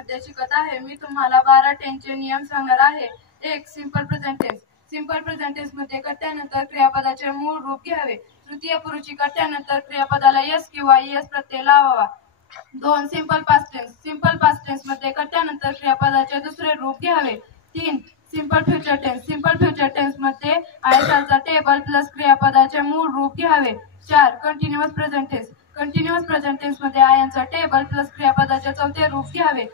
मध्ये शिकत आहे। मी तुम्हाला 12 टेन्सचे नियम सांगणार आहे। 1. Simple present tense. Simple present tense मध्ये कर्त्यानंतर क्रियापदाचे मूळ रूप घ्यावे। तृतीय पुरुषी कर्त्यानंतर क्रियापदाला यस किंवा ईएस प्रत्यय लावावा। 2. Simple past tense. Simple past tense मध्ये कर्त्यानंतर क्रियापदाचे दुसरे रूप घ्यावे। 3. Simple future tense. Simple future tense मध्ये आयशाचा टेबल प्लस क्रियापदाचे मूळ रूप घ्यावे। 4. Continuous present tense. Continuous present tense मध्ये आयनचा टेबल प्लस क्रियापदाचे चौथे रूप घ्यावे।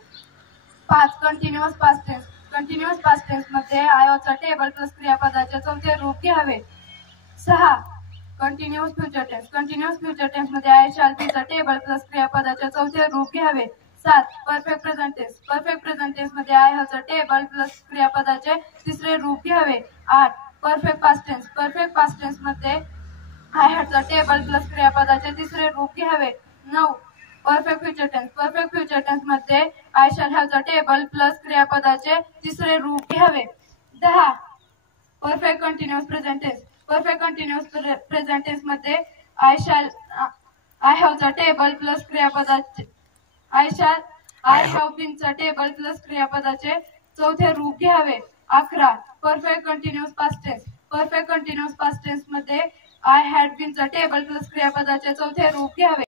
5. Continuous past tense. Continuous past tense मध्ये आयचा टेबल प्लस क्रियापदाचे चौथे रूप घ्यावे। 6. Continuous future tense. Continuous future tense मध्ये आय शॅल बीचा टेबल प्लस क्रियापदाचे चौथे रूप घ्यावे। 7. Perfect present tense. Perfect present tense मध्ये आय चा टेबल प्लस क्रियापदाचे तिसरे रूप घ्यावे। 8. Perfect past tense. Perfect past tense मध्ये आय चा टेबल प्लस क्रियापदाचे तिसरे रूप घ्यावे। 9. Perfect future tense. Perfect future tense मध्ये आय शॅल हॅव चा टेबल प्लस क्रियापदाचे तिसरे रूप घ्यावे। 10. Perfect continuous present tense. Perfect continuous present tense मध्ये आय हॅव चा टेबल प्लस क्रियापदाचे आय हॅव बीन चा टेबल प्लस क्रियापदाचे चौथे रूप घ्यावे। 11. Perfect continuous past tense. Perfect continuous past tense मध्ये आय हॅड बीन चा टेबल प्लस क्रियापदाचे चौथे रूप घ्यावे।